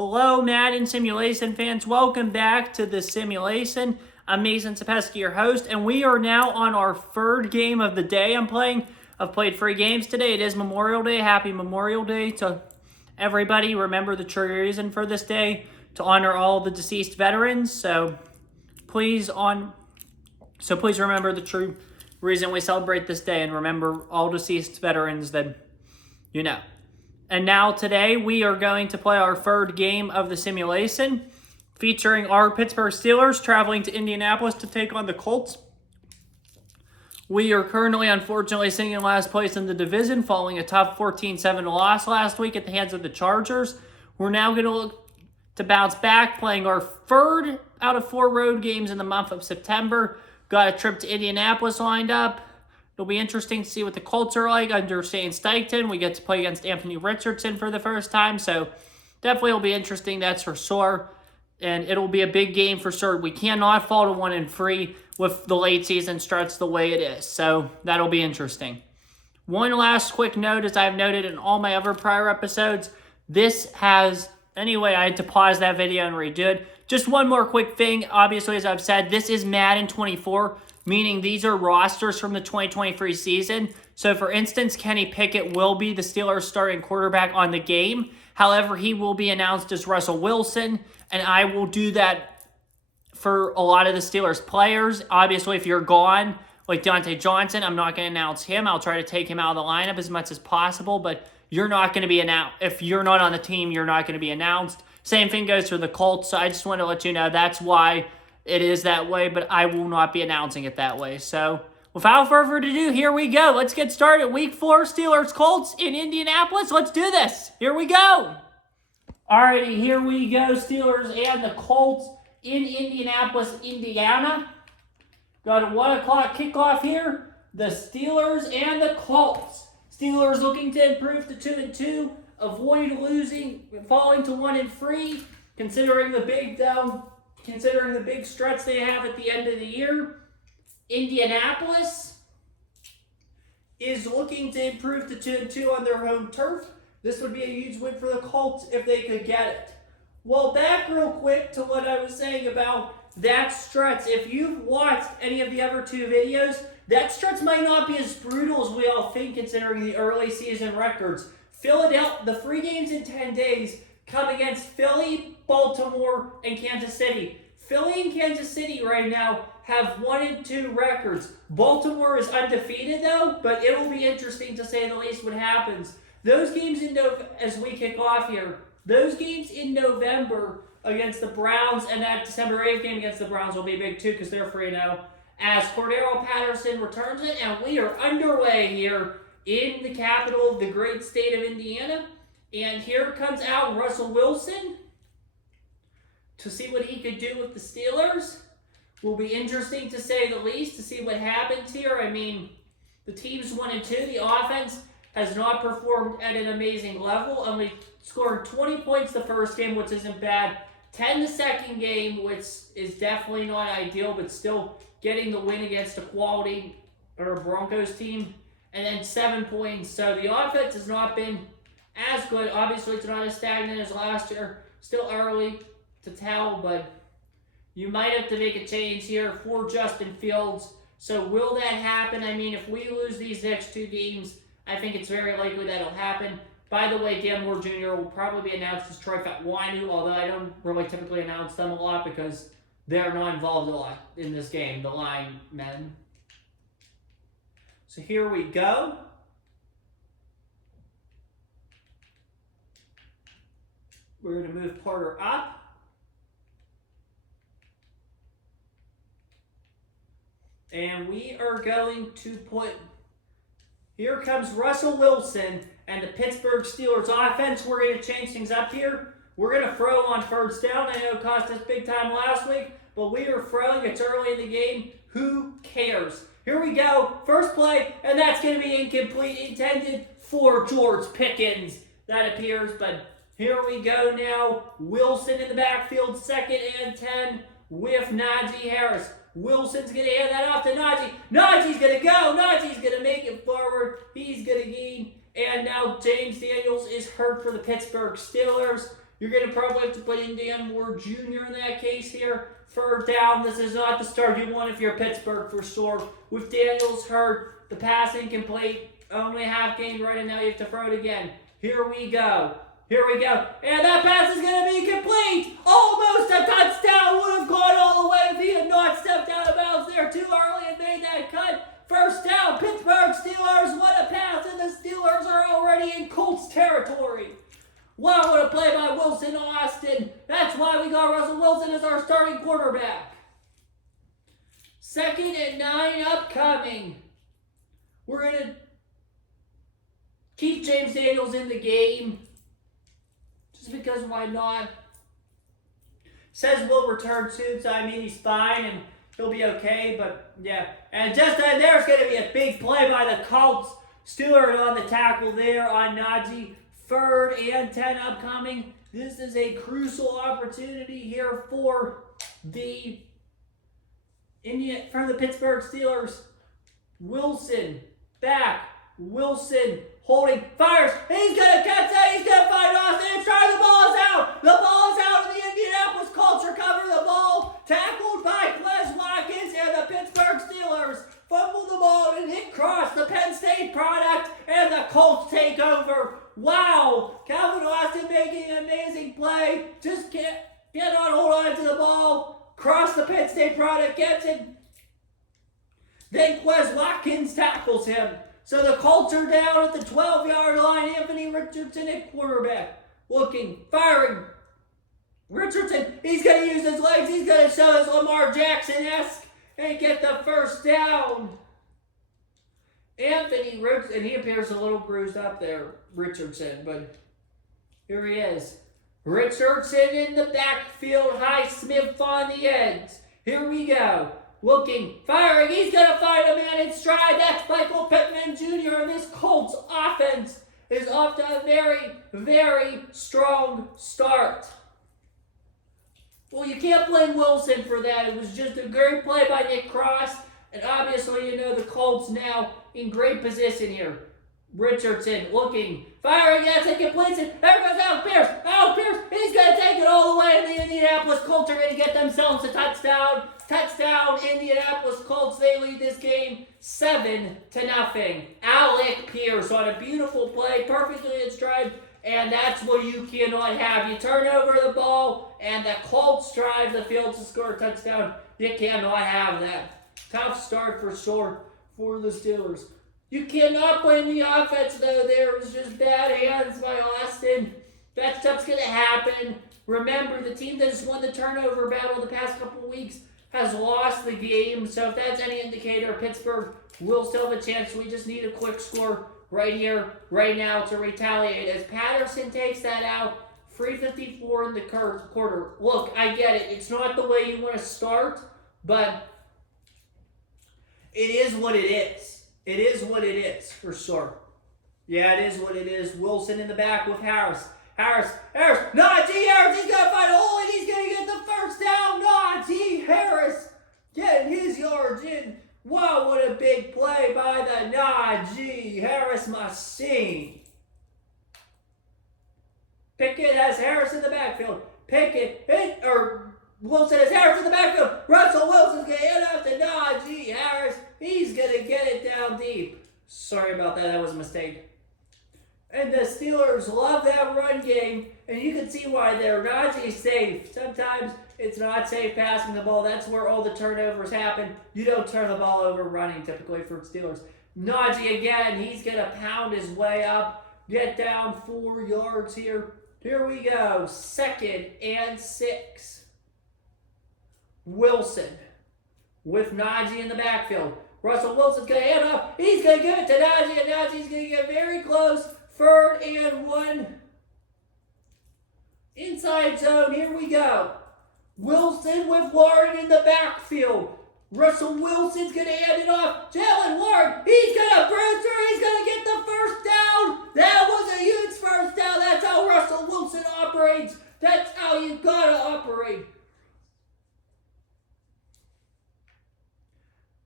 Hello, Madden simulation fans. Welcome back to the simulation. I'm Mason Sapesky, your host, and we are now on our third game of the day I'm playing. I've played 3 games today. It is Memorial Day. Happy Memorial Day to everybody. Remember the true reason for this day, to honor all the deceased veterans. So please remember the true reason we celebrate this day and remember all deceased veterans that you know. And now today we are going to play our third game of the simulation, featuring our Pittsburgh Steelers traveling to Indianapolis to take on the Colts. We are currently, unfortunately, sitting in last place in the division, following a tough 14-7 loss last week at the hands of the Chargers. We're now going to look to bounce back, playing our third out of 4 road games in the month of September. Got a trip to Indianapolis lined up. It'll be interesting to see what the Colts are like under Shane Steichen. We get to play against Anthony Richardson for the first time, so definitely will be interesting, that's for sure. And it'll be a big game for sure. We cannot fall to 1-3 with the late season starts the way it is, so that'll be interesting. One last quick note, as I've noted in all my other prior episodes, anyway, I had to pause that video and redo it. Just one more quick thing. Obviously, as I've said, this is Madden 24, meaning these are rosters from the 2023 season. So, for instance, Kenny Pickett will be the Steelers' starting quarterback on the game. However, he will be announced as Russell Wilson, and I will do that for a lot of the Steelers players. Obviously, if you're gone, like Deontay Johnson, I'm not going to announce him. I'll try to take him out of the lineup as much as possible, but you're not going to be announced. If you're not on the team, you're not going to be announced. Same thing goes for the Colts, so I just want to let you know that's why it is that way, but I will not be announcing it that way. So, without further ado, here we go. Let's get started. Week 4, Steelers-Colts in Indianapolis. Let's do this. Here we go. Alrighty, here we go. Steelers and the Colts in Indianapolis, Indiana. Got a 1 o'clock kickoff here. The Steelers and the Colts. Steelers looking to improve to 2-2. Avoid falling to 1-3, considering the big stretch they have at the end of the year. Indianapolis is looking to improve to 2-2 on their home turf. This would be a huge win for the Colts if they could get it. Well, back real quick to what I was saying about that stretch. If you've watched any of the other 2 videos, that stretch might not be as brutal as we all think, considering the early season records. Philadelphia, the 3 games in 10 days come against Philly, Baltimore, and Kansas City. Philly and Kansas City right now have 1-2 records. Baltimore is undefeated though, but it will be interesting to say the least what happens. Those games as we kick off here, those games in November against the Browns and that December 8th game against the Browns will be big too because they're 3-0. As Cordero Patterson returns it, and we are underway here in the capital of the great state of Indiana. And here comes out Russell Wilson to see what he could do with the Steelers. Will be interesting to say the least, to see what happens here. I mean, the team's 1-2. The offense has not performed at an amazing level. Only scored 20 points the first game, which isn't bad. 10 the second game, which is definitely not ideal, but still getting the win against a quality Broncos team. And then 7 points. So the offense has not been as good. Obviously, it's not as stagnant as last year. Still early to tell, but you might have to make a change here for Justin Fields. So will that happen? I mean, if we lose these next 2 games, I think it's very likely that'll happen. By the way, Dan Moore Jr. will probably be announced as Troy Fautanu, although I don't really typically announce them a lot because they're not involved a lot in this game, the linemen. So here we go. We're going to move Porter up. And we are going to here comes Russell Wilson and the Pittsburgh Steelers offense. We're going to change things up here. We're going to throw on first down. I know it cost us big time last week, but we are throwing. It's early in the game. Who cares? Here we go. First play, and that's going to be incomplete. Intended for George Pickens, that appears, but here we go now. Wilson in the backfield, 2nd and 10 with Najee Harris. Wilson's going to hand that off to Najee. Najee's going to go. Najee's going to make it forward. He's going to gain. And now James Daniels is hurt for the Pittsburgh Steelers. You're going to probably have to put in Dan Moore Jr. in that case here. Third down, this is not the start you want if you're Pittsburgh for sure. With Daniels hurt, the passing complete, only a half game right, and now you have to throw it again. Here we go. Here we go. And that pass is going to be complete. Almost a touchdown. Would have gone all the way if he had not stepped out of bounds there too early and made that cut. First down, Pittsburgh Steelers. What a pass. And the Steelers are already in Colts territory. Wow, what a play by Wilson Austin. That's why we got Russell Wilson as our starting quarterback. 2nd and 9 upcoming. We're going to keep James Daniels in the game. Just because why not? Says we'll return soon, so I mean he's fine and he'll be okay, but yeah. And just then there's going to be a big play by the Colts. Stewart on the tackle there on Najee. 3rd and 10 upcoming. This is a crucial opportunity here for the Pittsburgh Steelers. Wilson back. Wilson holding, fires. He's going to catch that. He's going to find Austin. It's trying. The ball is out. The ball is out, and the Indianapolis Colts recover the ball. Tackled by Quez Watkins, and the Pittsburgh Steelers fumble the ball and hit cross the Penn State product, and the Colts take over. Wow. Calvin Austin making an amazing play. Just cannot hold on to the ball. Cross the Penn State product, gets it. Then Quez Watkins tackles him. So the Colts are down at the 12-yard line. Anthony Richardson at quarterback. Looking, firing. Richardson, he's going to use his legs. He's going to show us Lamar Jackson-esque and get the first down. Anthony Richardson, and he appears a little bruised up there, Richardson, but here he is. Richardson in the backfield, Highsmith on the ends. Here we go. Looking, firing, he's going to find a man in stride. That's Michael Pittman Jr. And this Colts offense is off to a very, very strong start. Well, you can't blame Wilson for that. It was just a great play by Nick Cross. And obviously, the Colts now in great position here. Richardson looking, firing, that's a completion. There goes Alec Pierce. Alec Pierce, he's going to take it all the way. And the Indianapolis Colts are going to get themselves a touchdown. Touchdown, Indianapolis Colts. They lead this game 7-0. Alec Pierce on a beautiful play, perfectly in stride. And that's what you cannot have. You turn over the ball, and the Colts drive the field to score a touchdown. You cannot have that. Tough start for sure for the Steelers. You cannot blame the offense, though. There was just bad hands by Austin. That stuff's going to happen. Remember, the team that has won the turnover battle the past couple of weeks has lost the game. So if that's any indicator, Pittsburgh will still have a chance. We just need a quick score right here, right now to retaliate. As Patterson takes that out, 3:54 in the quarter. Look, I get it. It's not the way you want to start, but it is what it is. It is what it is, for sure. Yeah, it is what it is. Wilson in the back with Harris. Harris. Najee Harris, he's going to find a hole, and he's going to get the first down. Najee Harris getting his yards in. Wow, what a big play by the Najee Harris machine. Pickett has Harris in the backfield. Wilson has Harris in the backfield. Russell Wilson's going to hand off to Najee Harris. He's going to get it down deep. Sorry about that. That was a mistake. And the Steelers love that run game, and you can see why they're Najee safe. Sometimes it's not safe passing the ball. That's where all the turnovers happen. You don't turn the ball over running typically for Steelers. Najee again, he's going to pound his way up, get down 4 yards here. Here we go, 2nd and 6. Wilson with Najee in the backfield. Russell Wilson's going to hand off. He's going to give it to Najee, and Najee's going to get very close. 3rd and 1. Inside zone. Here we go. Wilson with Warren in the backfield. Russell Wilson's going to hand it off. Jalen Warren, he's going to bruise through. He's going to get the first down. That was a huge first down. That's how Russell Wilson operates. That's how you got to operate.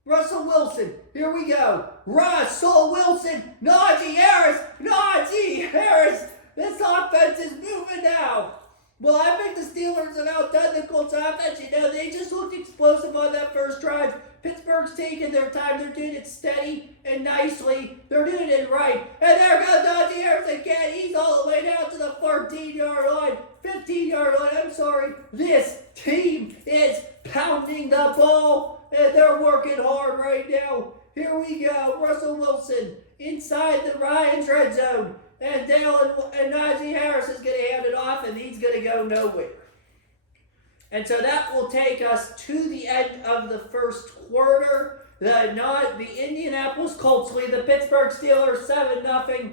Russell Wilson, here we go. Russell Wilson, Najee Harris. This offense is moving now. Well, I think the Steelers have outdone the Colts offense. You know, they just looked explosive on that first drive. Pittsburgh's taking their time. They're doing it steady and nicely. They're doing it right. And there goes Najee Harris again. He's all the way down to the 14-yard line. 15-yard line, I'm sorry. This team is pounding the ball, and they're working hard right now. Here we go. Russell Wilson inside the Ryan's red zone. And Dale and Najee Harris is going to hand it off, and he's going to go nowhere. And so that will take us to the end of the first quarter. The Indianapolis Colts lead the Pittsburgh Steelers 7-0.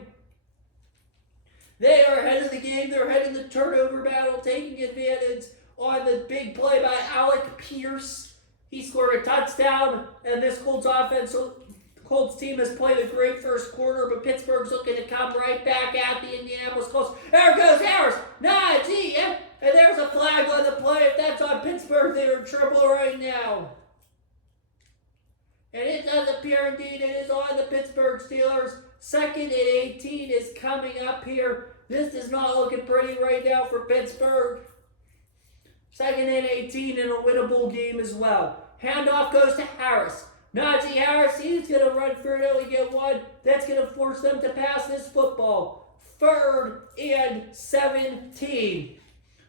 They are ahead of the game. They're ahead in the turnover battle, taking advantage on the big play by Alec Pierce. He scored a touchdown, and this Colts team has played a great first quarter, but Pittsburgh's looking to come right back at the Indianapolis Colts. There goes Harris. Najee, and there's a flag on the play. If that's on Pittsburgh, they're in trouble right now. And it does appear indeed it is on the Pittsburgh Steelers. 2nd and 18 is coming up here. This is not looking pretty right now for Pittsburgh. 2nd and 18 in a winnable game as well. Handoff goes to Harris. Najee Harris, he's going to run through it. We get one. That's going to force them to pass this football. 3rd and 17.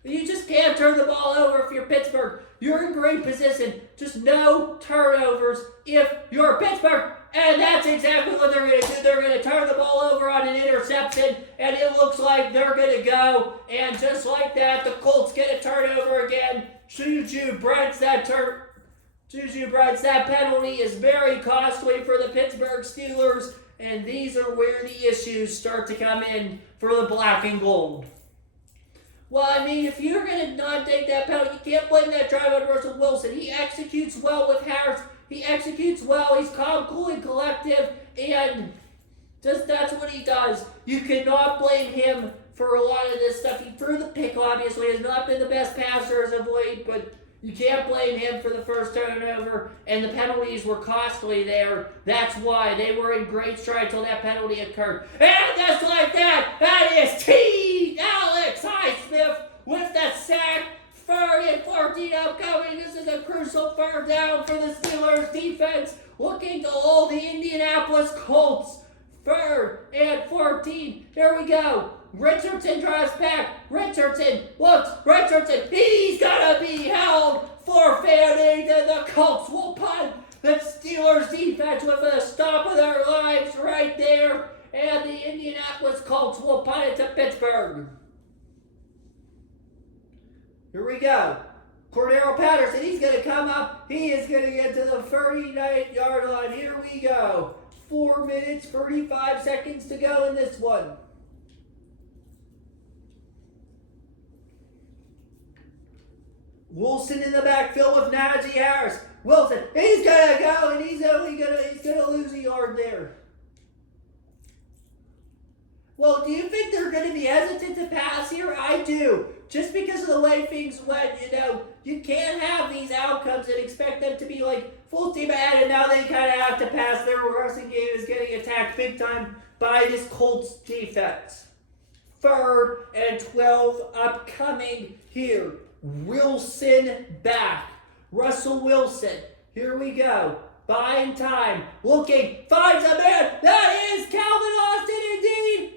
You just can't turn the ball over if you're Pittsburgh. You're in great position. Just no turnovers if you're Pittsburgh. And that's exactly what they're going to do. They're going to turn the ball over on an interception, and it looks like they're going to go. And just like that, the Colts get a turnover again. Juju Brents, that penalty is very costly for the Pittsburgh Steelers, and these are where the issues start to come in for the black and gold. Well, I mean, if you're going to not take that penalty, you can't blame that drive on Russell Wilson. He executes well with Harris. He executes well. He's calm, cool, and collective, and just that's what he does. You cannot blame him for a lot of this stuff. He threw the pick, obviously. Has not been the best passer as of late, but you can't blame him for the first turnover, and the penalties were costly there. That's why they were in great stride until that penalty occurred. And just like that, that is T. Alex Highsmith with the sack. 3rd and 14 upcoming. This is a crucial 3rd down for the Steelers defense, looking to hold the Indianapolis Colts. 3rd and 14. Here we go. Richardson drives back. Richardson looks. Richardson, he's going to be held forfeiting, and the Colts will punt. The Steelers defense with a stop of their lives right there, and the Indianapolis Colts will punt it to Pittsburgh. Here we go. Cordero Patterson, he's going to come up. He is going to get to the 39-yard line. Here we go. 4 minutes, 35 seconds to go in this one. Wilson in the backfield with Najee Harris. Wilson, he's going to go, and he's going to lose a yard there. Well, do you think they're going to be hesitant to pass here? I do. Just because of the way things went, you can't have these outcomes and expect them to be like full team ahead, and now they kind of have to pass. Their rushing game is getting attacked big time by this Colts defense. 3rd and 12 upcoming here. Wilson back. Russell Wilson. Here we go. Buying time. Looking. Finds a man. That is Calvin Austin indeed.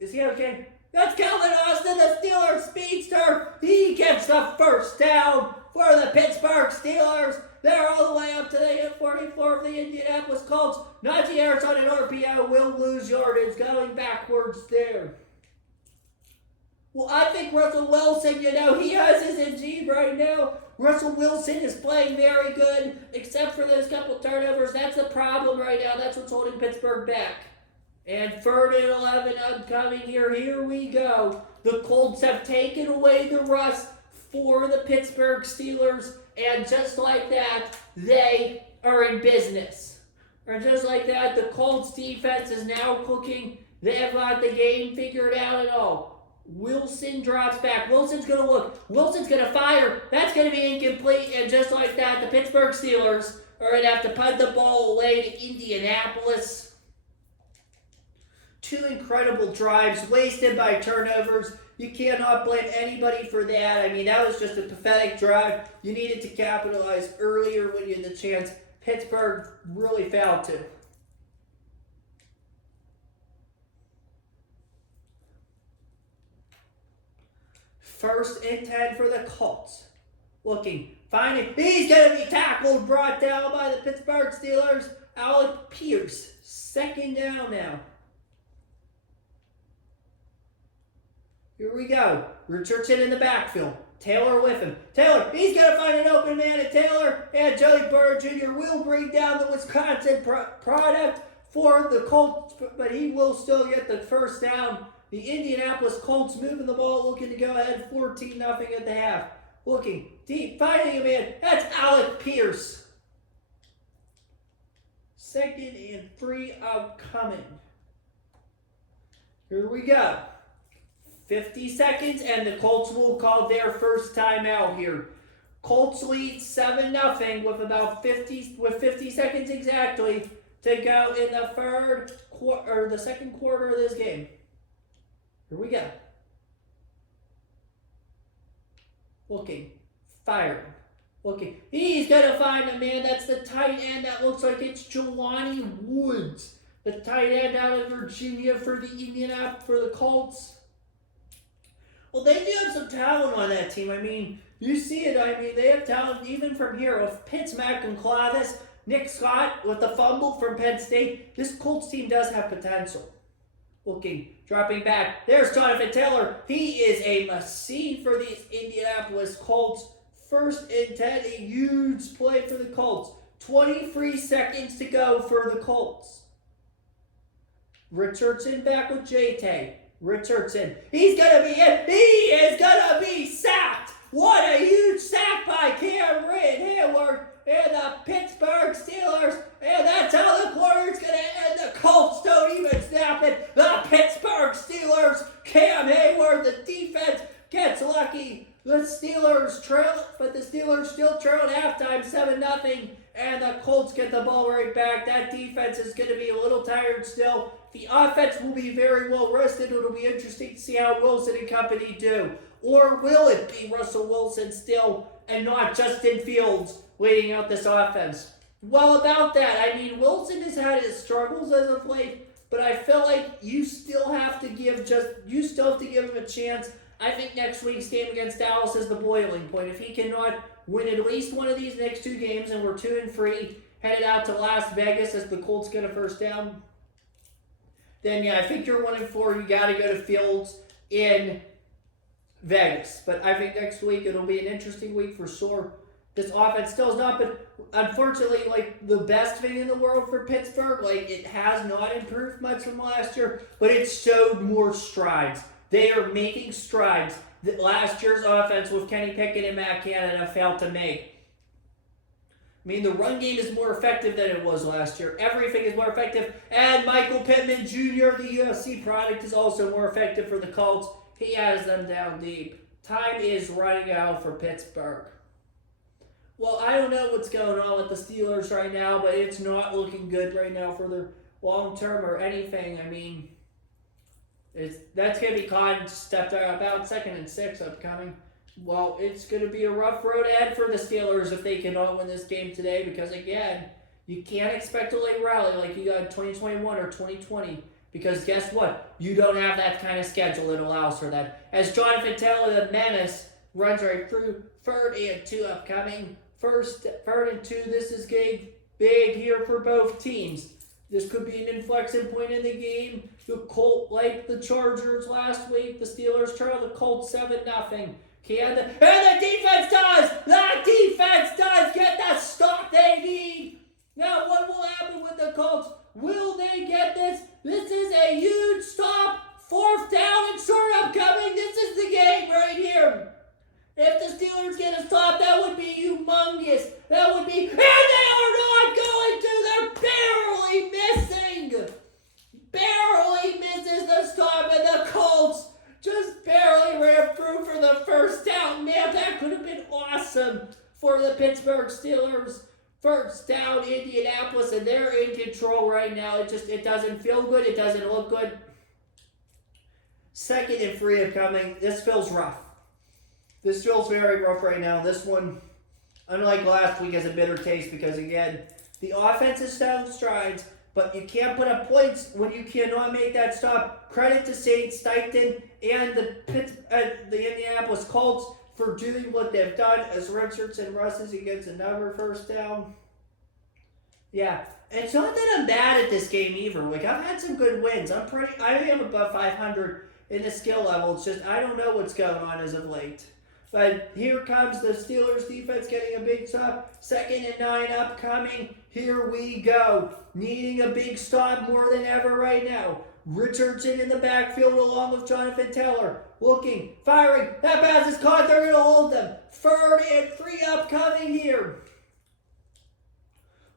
Is he okay? That's Calvin Austin, the Steelers speedster. He gets the 1st down for the Pittsburgh Steelers. They're all the way up to the 44 of the Indianapolis Colts. Najee Harris on an RPO will lose yardage going backwards there. Well, I think Russell Wilson, he has his Indeed right now. Russell Wilson is playing very good, except for those couple turnovers. That's the problem right now. That's what's holding Pittsburgh back. And 3rd and 11 upcoming here. Here we go. The Colts have taken away the rust for the Pittsburgh Steelers. And just like that, they are in business. Or just like that, the Colts defense is now cooking. They have got the game figured out at all. Wilson drops back. Wilson's going to look. Wilson's going to fire. That's going to be incomplete. And just like that, the Pittsburgh Steelers are going to have to punt the ball away to Indianapolis. 2 incredible drives wasted by turnovers. You cannot blame anybody for that. I mean, that was just a pathetic drive. You needed to capitalize earlier when you had the chance. Pittsburgh really failed to. First and 10 for the Colts. Looking, finding, he's going to be tackled, brought down by the Pittsburgh Steelers. Alec Pierce, second down now. Here we go. Richardson in the backfield. Taylor with him. Taylor, he's going to find an open man at Taylor. And Joey Burrow Jr. will bring down the Wisconsin product for the Colts, but he will still get the first down. The Indianapolis Colts moving the ball, looking to go ahead 14-0 at the half. Looking deep, finding a man. That's Alec Pierce. Second and 3 upcoming. Here we go. 50 seconds, and the Colts will call their first timeout here. Colts lead 7-0 with 50 seconds exactly to go in the second quarter of this game. Here we go. Looking, firing, looking. He's going to find a man. That's the tight end. That looks like it's Jelani Woods, the tight end out of Virginia for the Colts. Well, they do have some talent on that team. I mean, you see it. I mean, they have talent even from here with Pitts, Mack, and Clavis. Nick Scott with the fumble from Penn State. This Colts team does have potential. Looking, dropping back. There's Jonathan Taylor. He is a machine for these Indianapolis Colts. First and 10, a huge play for the Colts. 23 seconds to go for the Colts. Richardson back with J-Tay. Richardson. He's going to be in. He is going to be sacked. What a huge sack by Cameron Hayward and the Pittsburgh Steelers. And that's how the quarter's going to end. The Colts don't even snap it. The Pittsburgh Steelers. Cam Hayward, the defense, gets lucky. The Steelers trail, but the Steelers still trail at halftime 7-0. And the Colts get the ball right back. That defense is going to be a little tired still. The offense will be very well rested. It'll be interesting to see how Wilson and company do. Or will it be Russell Wilson still and not Justin Fields leading out this offense? Well, about that, I mean, Wilson has had his struggles as of late, but I feel like you still have to give him a chance. I think next week's game against Dallas is the boiling point. If he cannot win at least one of these next two games, and we're 2-3, headed out to Las Vegas as the Colts get a first down, then yeah, I think you're 1-4. You got to go to Fields in Vegas. But I think next week it'll be an interesting week for sure. This offense still is not, but unfortunately, like the best thing in the world for Pittsburgh, like it has not improved much from last year, but it showed more strides. They are making strides that last year's offense with Kenny Pickett and Matt Canada failed to make. I mean, the run game is more effective than it was last year. Everything is more effective. And Michael Pittman Jr., the USC product, is also more effective for the Colts. He has them down deep. Time is running out for Pittsburgh. Well, I don't know what's going on with the Steelers right now, but it's not looking good right now for their long term or anything. I mean, that's going to be caught stepped out about 2nd and 6 upcoming. Well, it's going to be a rough road ahead for the Steelers if they cannot win this game today because, again, you can't expect a late rally like you got in 2021 or 2020 because guess what? You don't have that kind of schedule that allows for that. As Jonathan Taylor, the menace, runs right through 3rd and 2 upcoming. 3rd and 2, this is big here for both teams. This could be an inflection point in the game. The Colts, like the Chargers last week, the Steelers trail the Colts 7-0. And the defense does! The defense does get the stop they need! Now, what will happen with the Colts? Will they get this? This is a huge stop. 4th down and short upcoming. This is the game right here. If the Steelers get a stop, that would be humongous. That would be... And they are not going to! They're barely missing! Barely misses the stop, and the Colts just barely ran through for the first down. Man, that could have been awesome for the Pittsburgh Steelers. First down, Indianapolis, and they're in control right now. It doesn't feel good. It doesn't look good. 2nd and 3 upcoming. This feels rough. This feels very rough right now. This one, unlike last week, has a bitter taste because, again, the offense is showing strides, but you can't put up points when you cannot make that stop. Credit to St. Steichen and the Indianapolis Colts for doing what they've done as Richardson rushes against another first down. Yeah, and it's not that I'm bad at this game either. Like, I've had some good wins. I am above 500 in the skill level. It's just I don't know what's going on as of late. But here comes the Steelers defense getting a big stop. 2nd and 9 upcoming. Here we go. Needing a big stop more than ever right now. Richardson in the backfield along with Jonathan Taylor. Looking, firing. That pass is caught. They're going to hold them. 3rd and 3 upcoming here.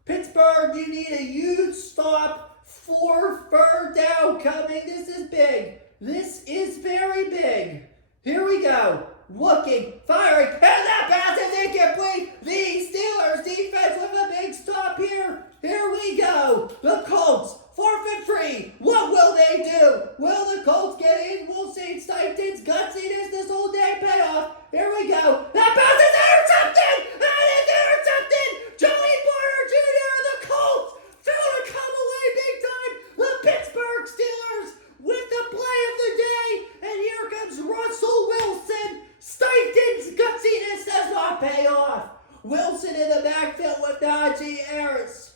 Pittsburgh, you need a huge stop for 3rd down coming. This is big. This is very big. Here we go. Looking, firing, and that pass is incomplete. The Steelers defense with a big stop here. Here we go. The Colts, 4th and 3. What will they do? Will the Colts get in? Will St. Steichen's gutsiness this whole day pay off? Here we go. That pass is intercepted. That is intercepted. Joey Porter Jr. of the Colts failed to come away big time. The Pittsburgh Steelers with the play of the day. And here comes Russell Wilson. Steichen's gutsiness does not pay off. Wilson in the backfield with Najee Harris.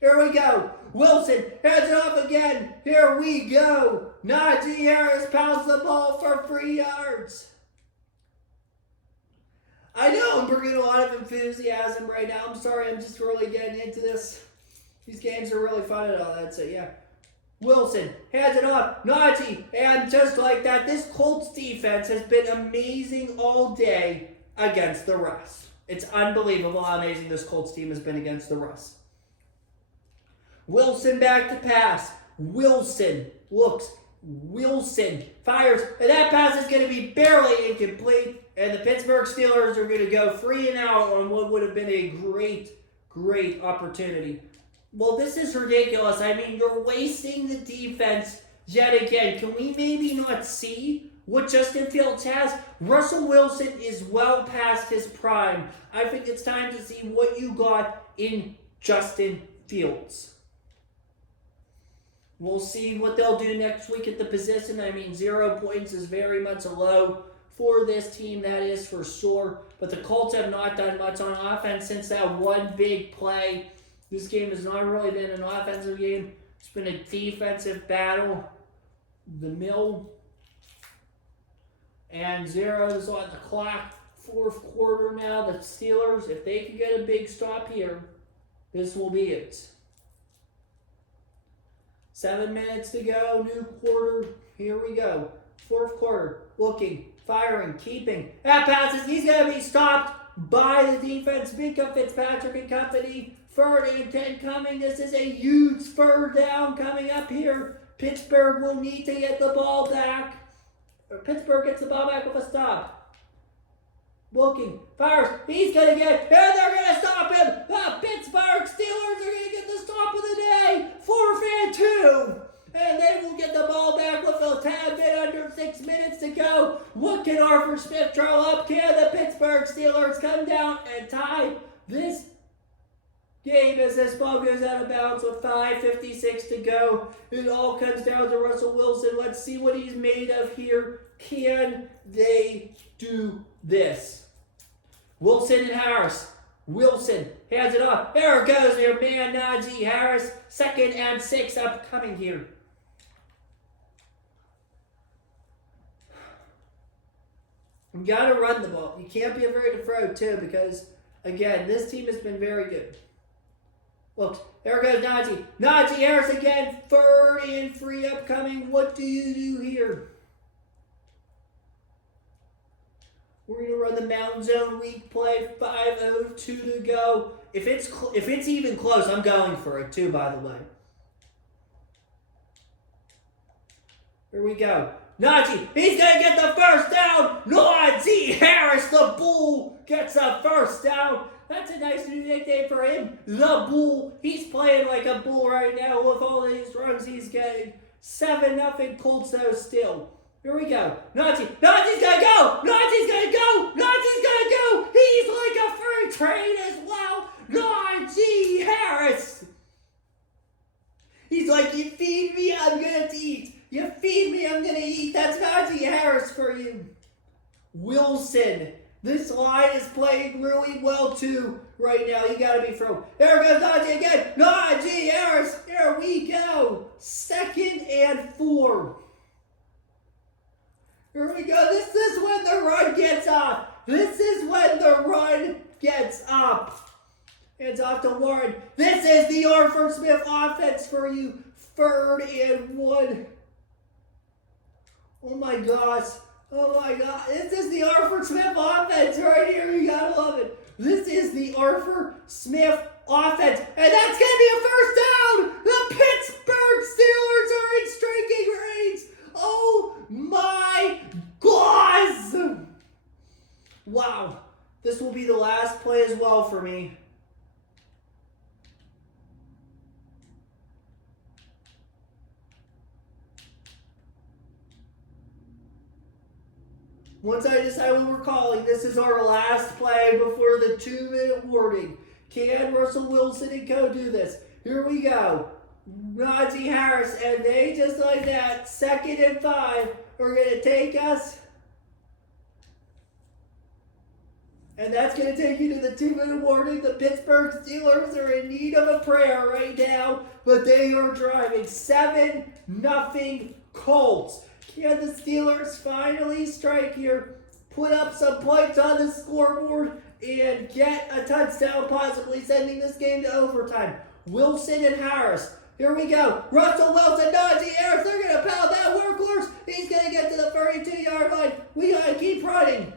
Here we go. Wilson hands it off again. Here we go. Najee Harris pounds the ball for 3 yards. I know I'm bringing a lot of enthusiasm right now. I'm sorry, I'm just really getting into this. These games are really fun and all that, so yeah. Wilson hands it off. Najee, and just like that, this Colts defense has been amazing all day against the Russ. It's unbelievable how amazing this Colts team has been against the Russ. Wilson back to pass. Wilson looks. Wilson fires. And that pass is going to be barely incomplete. And the Pittsburgh Steelers are going to go 3 and out on what would have been a great opportunity. Well, this is ridiculous. I mean, you're wasting the defense yet again. Can we maybe not see what Justin Fields has? Russell Wilson is well past his prime. I think it's time to see what you got in Justin Fields. We'll see what they'll do next week at the position. I mean, 0 points is very much a low for this team, that is for sure. But the Colts have not done much on offense since that one big play. This game has not really been an offensive game. It's been a defensive battle. The mill. And 0 is on the clock. 4th quarter now. The Steelers, if they can get a big stop here, this will be it. 7 minutes to go. New quarter. Here we go. 4th quarter. Looking. Firing. Keeping. That passes. He's going to be stopped by the defense. Minka Fitzpatrick and company. 3rd and 10 coming. This is a huge 3rd down coming up here. Pittsburgh will need to get the ball back. Or Pittsburgh gets the ball back with a stop. Looking. Fires. He's going to get. And they're going to stop him. The Pittsburgh Steelers are going to get the stop of the day. 4th and 2. And they will get the ball back with a tad bit under 6 minutes to go. What can Arthur Smith throw up? Can the Pittsburgh Steelers come down and tie this game as this ball goes out of bounds with 5:56 to go? It all comes down to Russell Wilson. Let's see what he's made of here. Can they do this? Wilson and Harris. Wilson hands it off. There it goes, their man Najee Harris. 2nd and 6 upcoming here. You got to run the ball. You can't be afraid to throw too because, again, this team has been very good. Look, there goes Najee. Najee Harris again. 3rd and 3 upcoming. What do you do here? We're going to run the mountain zone weak play. 5:02 to go. If it's even close, I'm going for it too, by the way. Here we go. Najee, he's going to get the 1st down. Najee Harris, the Bull, gets a 1st down. That's a nice new nickname for him. The Bull. He's playing like a bull right now with all these runs he's getting. 7-0 Colts though still. Here we go. Nazi's gonna go! Nazi's gonna go! Nazi's gonna go! He's like a freight train as well! Najee Harris! He's like, you feed me, I'm gonna eat. You feed me, I'm gonna eat. That's Najee Harris for you. Wilson. This line is playing really well too right now. You gotta be thrown. There goes Najee again. Najee Harris. There we go. 2nd and 4. Here we go. This is when the run gets up. This is when the run gets up. Hands off to Warren. This is the Arthur Smith offense for you. 3rd and 1. Oh my gosh. Oh my God. This is the Arthur Smith offense right here. You gotta love it. This is the Arthur Smith offense. And that's gonna be a first down. The Pittsburgh Steelers are in striking range. Oh my gosh. Wow. This will be the last play as well for me. Once I decide what we're calling, this is our last play before the 2-minute warning. Can Russell Wilson and co do this? Here we go. Najee Harris, and they just like that, 2nd and 5, are going to take us. And that's going to take you to the 2-minute warning. The Pittsburgh Steelers are in need of a prayer right now, but they are driving 7-0 Colts. Can the Steelers finally strike here, put up some points on the scoreboard, and get a touchdown, possibly sending this game to overtime? Wilson and Harris. Here we go. Russell Wilson, Najee Harris. They're going to pound that workhorse. He's going to get to the 32-yard line. We got to keep running.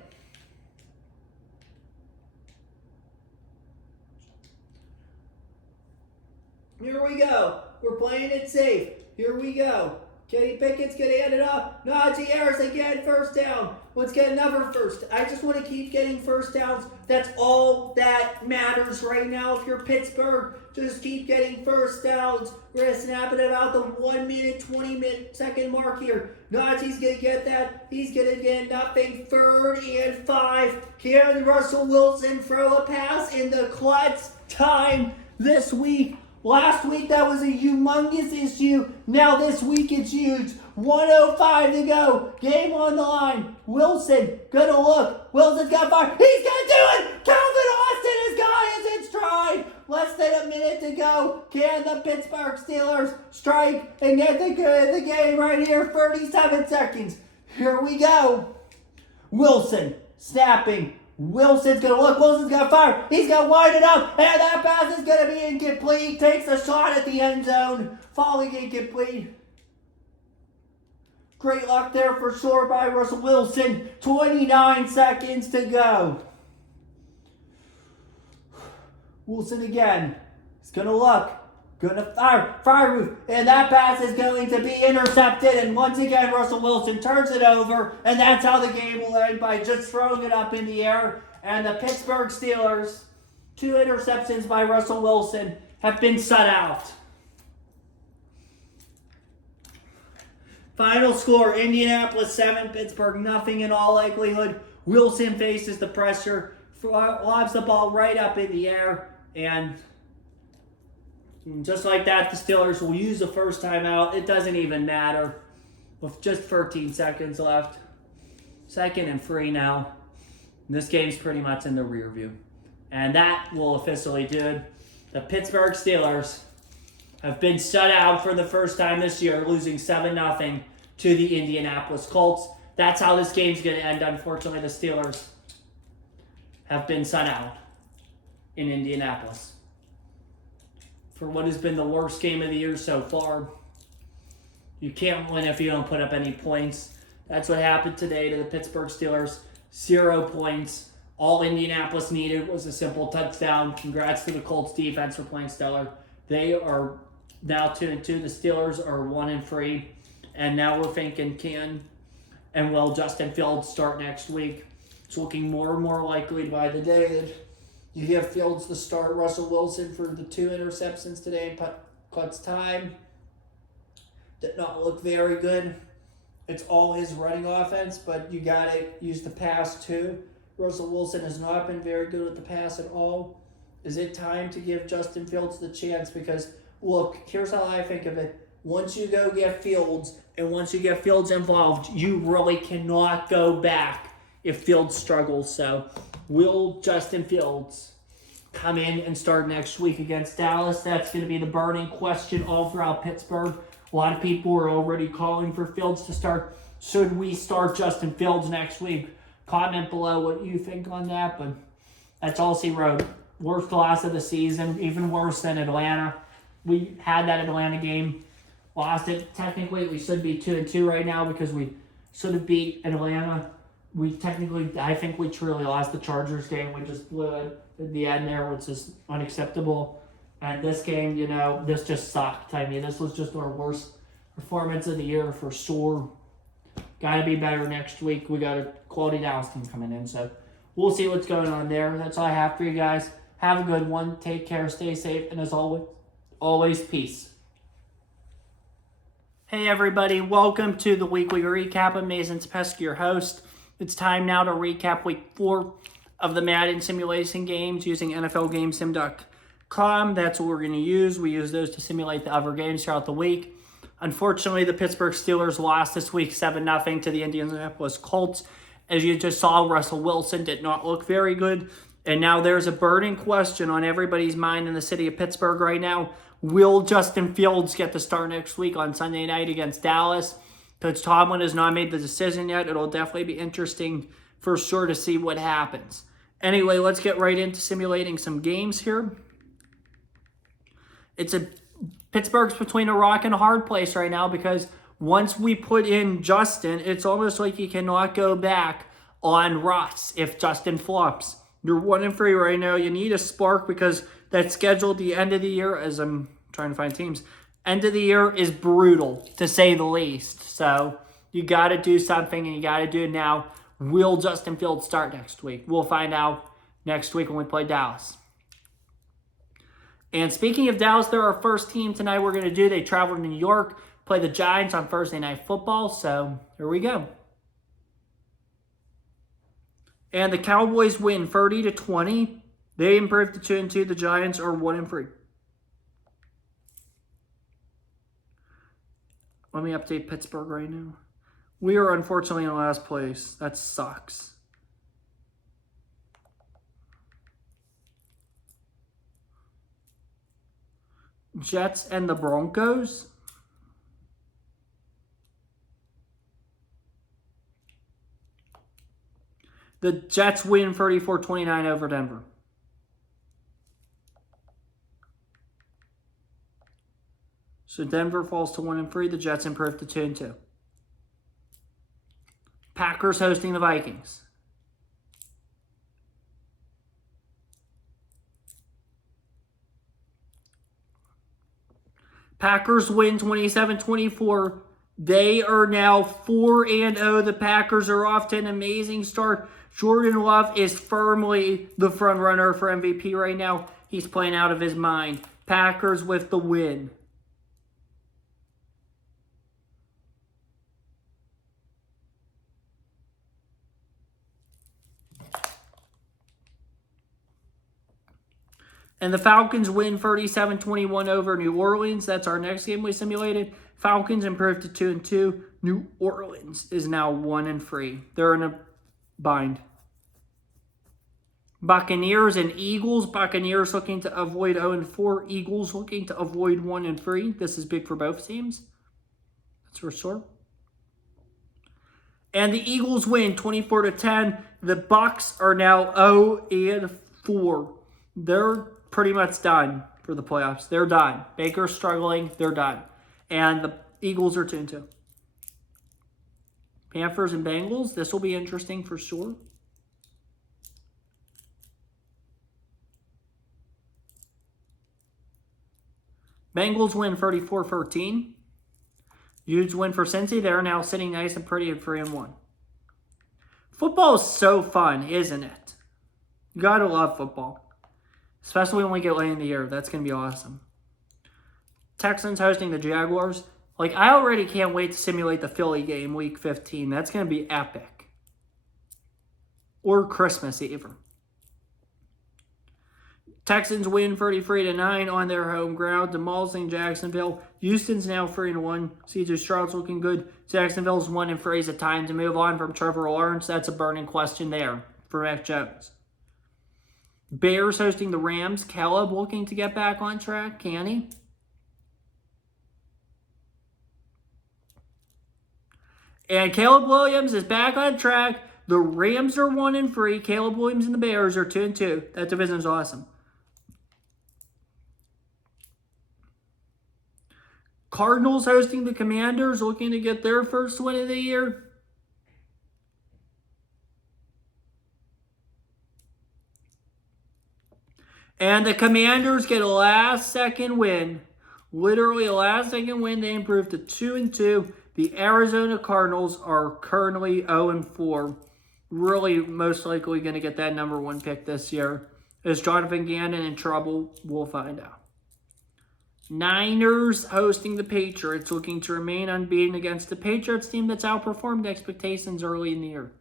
Here we go. We're playing it safe. Here we go. Kenny Pickett's going to hand it off. Najee Harris again, first down. Let's get another first. I just want to keep getting first downs. That's all that matters right now. If you're Pittsburgh, just keep getting first downs. We're going to snap it about the 1 minute, 20-second mark here. Najee's going to get that. He's going to get nothing. 3rd and 5. Can Russell Wilson throw a pass in the clutch time this week? Last week, that was a humongous issue. Now this week, it's huge. 1:05 to go. Game on the line. Wilson, gonna look. Wilson's got fire. He's gonna do it! Calvin Austin, his guy is in stride. Less than a minute to go. Can the Pittsburgh Steelers strike and get the game right here? 37 seconds. Here we go. Wilson, snapping. Wilson's going to look. Wilson's going to fire. He's going to wind it up. And that pass is going to be incomplete. Takes a shot at the end zone. Falling incomplete. Great luck there for sure by Russell Wilson. 29 seconds to go. Wilson again. He's going to look. Going to fire roof. And that pass is going to be intercepted. And once again, Russell Wilson turns it over. And that's how the game will end, by just throwing it up in the air. And the Pittsburgh Steelers, 2 interceptions by Russell Wilson, have been shut out. Final score, Indianapolis 7, Pittsburgh nothing in all likelihood. Wilson faces the pressure, lobs the ball right up in the air, and just like that, the Steelers will use the first timeout. It doesn't even matter. With just 13 seconds left. 2nd and 3 now. This game's pretty much in the rear view. And that will officially do it. The Pittsburgh Steelers have been shut out for the first time this year, losing 7-0 to the Indianapolis Colts. That's how this game's going to end. Unfortunately, the Steelers have been shut out in Indianapolis for what has been the worst game of the year so far. You can't win if you don't put up any points. That's what happened today to the Pittsburgh Steelers. 0 points. All Indianapolis needed was a simple touchdown. Congrats to the Colts defense for playing stellar. They are now 2-2. The Steelers are 1-3. And now we're thinking, can and will Justin Fields start next week? It's looking more and more likely by the day that you have Fields to start. Russell Wilson for the 2 interceptions today in clutch time did not look very good. it's all his running offense, but you got to use the pass too. Russell Wilson has not been very good at the pass at all. Is it time to give Justin Fields the chance? Because, look, here's how I think of it. Once you go get Fields, and once you get Fields involved, you really cannot go back if Fields struggles. So, will Justin Fields come in and start next week against Dallas? That's going to be the burning question all throughout Pittsburgh. A lot of people are already calling for Fields to start. Should we start Justin Fields next week? Comment below what you think on that, but that's all he wrote. Worst loss of the season, even worse than Atlanta. We had that Atlanta game, lost it. Technically, we should be 2-2 right now because we should have beat Atlanta. I think we truly lost the Chargers game. We just blew it at the end there, which is unacceptable. And this game, this just sucked. I mean, this was just our worst performance of the year for sure. Got to be better next week. We got a quality Dallas team coming in, so we'll see what's going on there. That's all I have for you guys. Have a good one. Take care. Stay safe. And as always, peace. Hey, everybody. Welcome to the weekly recap. I'm Mason Pesky, your host. It's time now to recap week 4 of the Madden simulation games using NFLGameSim.com. That's what we're going to use. We use those to simulate the other games throughout the week. Unfortunately, the Pittsburgh Steelers lost this week 7-0 to the Indianapolis Colts. As you just saw, Russell Wilson did not look very good. And now there's a burning question on everybody's mind in the city of Pittsburgh right now. Will Justin Fields get the start next week on Sunday night against Dallas? Coach Tomlin has not made the decision yet. It'll definitely be interesting for sure to see what happens. Anyway, let's get right into simulating some games here. Pittsburgh's between a rock and a hard place right now because once we put in Justin, it's almost like you cannot go back on Russ if Justin flops. You're 1-3 right now. You need a spark because that schedule at the end of the year, as I'm trying to find teams, end of the year is brutal, to say the least. So you got to do something, and you got to do it now. Will Justin Fields start next week? We'll find out next week when we play Dallas. And speaking of Dallas, they're our first team tonight we're going to do. They travel to New York, play the Giants on Thursday Night Football. So here we go. And the Cowboys win 30-20. They improved to 2-2. The Giants are 1-3. Let me update Pittsburgh right now. We are unfortunately in last place. That sucks. Jets and the Broncos. The Jets win 34-29 over Denver. So Denver falls to 1-3. The Jets improve to 2-2. Packers hosting the Vikings. Packers win 27-24. They are now 4-0. The Packers are off to an amazing start. Jordan Love is firmly the front runner for MVP right now. He's playing out of his mind. Packers with the win. And the Falcons win 37-21 over New Orleans. That's our next game we simulated. Falcons improved to 2-2. New Orleans is now 1-3. They're in a bind. Buccaneers and Eagles. Buccaneers looking to avoid 0-4. Eagles looking to avoid 1-3. This is big for both teams. That's for sure. And the Eagles win 24-10. The Bucs are now 0-4. They're pretty much done for the playoffs. They're done. Baker's struggling. They're done. And the Eagles are 2-2. Panthers and Bengals. This will be interesting for sure. Bengals win 34-13. Huge win for Cincy. They're now sitting nice and pretty at 3-1. Football is so fun, isn't it? You gotta love football. Especially when we get late in the year. That's going to be awesome. Texans hosting the Jaguars. Like, I already can't wait to simulate the Philly game week 15. That's going to be epic. Or Christmas even. Texans win 33-9 on their home ground, demolishing Jacksonville. Houston's now 3-1. C.J. Stroud's looking good. Jacksonville's 1-3. Is it time to move on from Trevor Lawrence? That's a burning question there for Mac Jones. Bears hosting the Rams. Caleb looking to get back on track. Can he? And Caleb Williams is back on track. The Rams are 1-3. Caleb Williams and the Bears are 2-2. That division's awesome. Cardinals hosting the Commanders, looking to get their first win of the year. And the Commanders get a last-second win. Literally a last-second win. They improved to 2-2. The Arizona Cardinals are currently 0-4. Really most likely going to get that number 1 pick this year. Is Jonathan Gannon in trouble? We'll find out. Niners hosting the Patriots, looking to remain unbeaten against the Patriots team that's outperformed expectations early in the year.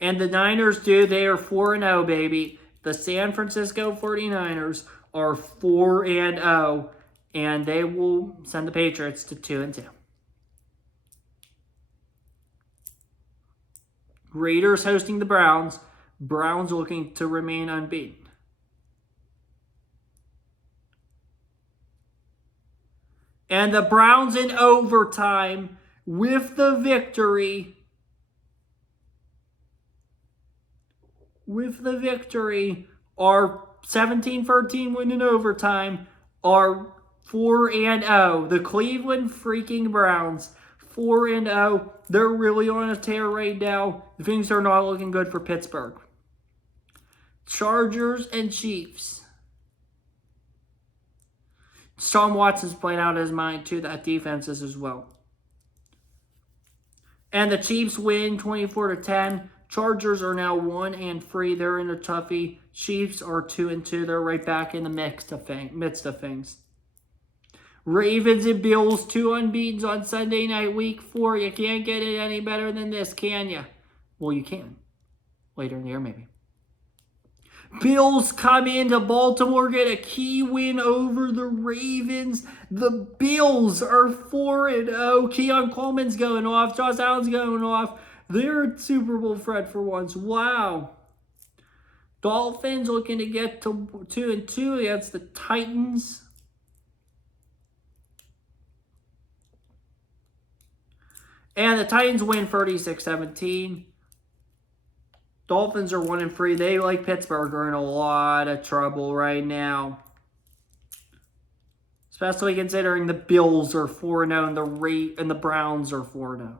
And the Niners they are 4-0, baby. The San Francisco 49ers are 4-0, and they will send the Patriots to 2-2. Raiders hosting the Browns. Browns looking to remain unbeaten. And the Browns in overtime with the victory. Are 17-13 win in overtime. Are 4-0. The Cleveland freaking Browns. 4-0. They're really on a tear right now. Things are not looking good for Pittsburgh. Chargers and Chiefs. Sean Watson's playing out his mind too. That defense is as well. And the Chiefs win 24-10. Chargers are now 1-3. They're in a toughie. Chiefs are 2-2. They're right back in the midst of things. Ravens and Bills, 2 unbeatens on Sunday night, week 4. You can't get it any better than this, can you? Well, you can. Later in the year, maybe. Bills come into Baltimore, get a key win over the Ravens. The Bills are 4-0. Keon Coleman's going off. Josh Allen's going off. They're a Super Bowl threat for once. Wow. Dolphins looking to get to 2-2 against the Titans. And the Titans win 36-17. Dolphins are 1-3. They, like Pittsburgh, are in a lot of trouble right now. Especially considering the Bills are 4-0 and the Browns are 4-0.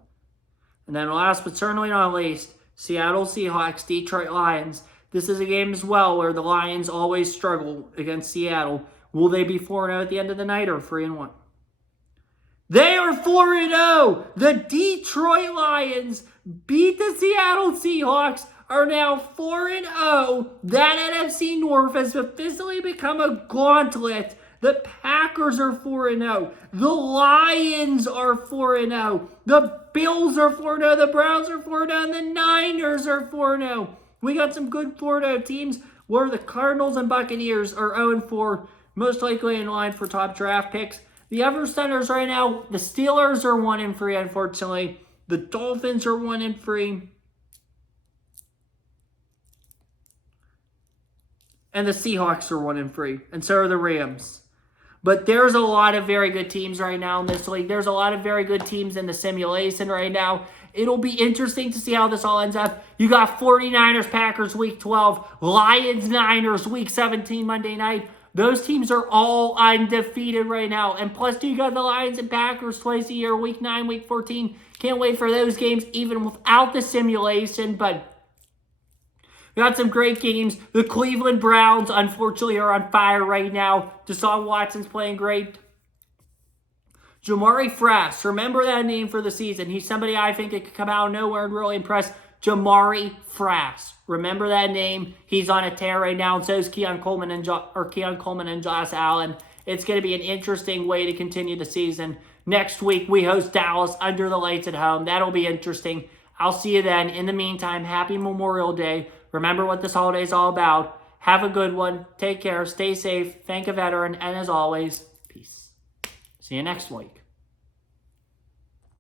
And then last but certainly not least, Seattle Seahawks, Detroit Lions. This is a game as well where the Lions always struggle against Seattle. Will they be 4-0 at the end of the night or 3-1? They are 4-0. The Detroit Lions beat the Seattle Seahawks, are now 4-0. That NFC North has officially become a gauntlet. The Packers are 4-0. The Lions are 4-0. The Bills are 4-0. The Browns are 4-0. And the Niners are 4-0. We got some good 4-0 teams where the Cardinals and Buccaneers are 0-4, most likely in line for top draft picks. The other centers right now, the Steelers are 1-3, unfortunately. The Dolphins are 1-3. And the Seahawks are 1-3. And so are the Rams. But there's a lot of very good teams right now in this league. There's a lot of very good teams in the simulation right now. It'll be interesting to see how this all ends up. You got 49ers, Packers, week 12. Lions, Niners, week 17, Monday night. Those teams are all undefeated right now. And plus, you got the Lions and Packers twice a year, week 9, week 14. Can't wait for those games, even without the simulation. But we got some great games. The Cleveland Browns, unfortunately, are on fire right now. Deshaun Watson's playing great. Jamari Frass, remember that name for the season. He's somebody I think that could come out of nowhere and really impress. Jamari Frass. Remember that name. He's on a tear right now, and so is Keon Coleman and Josh Allen. It's going to be an interesting way to continue the season. Next week, we host Dallas under the lights at home. That'll be interesting. I'll see you then. In the meantime, happy Memorial Day. Remember what this holiday is all about. Have a good one. Take care. Stay safe. Thank a veteran. And as always, peace. See you next week.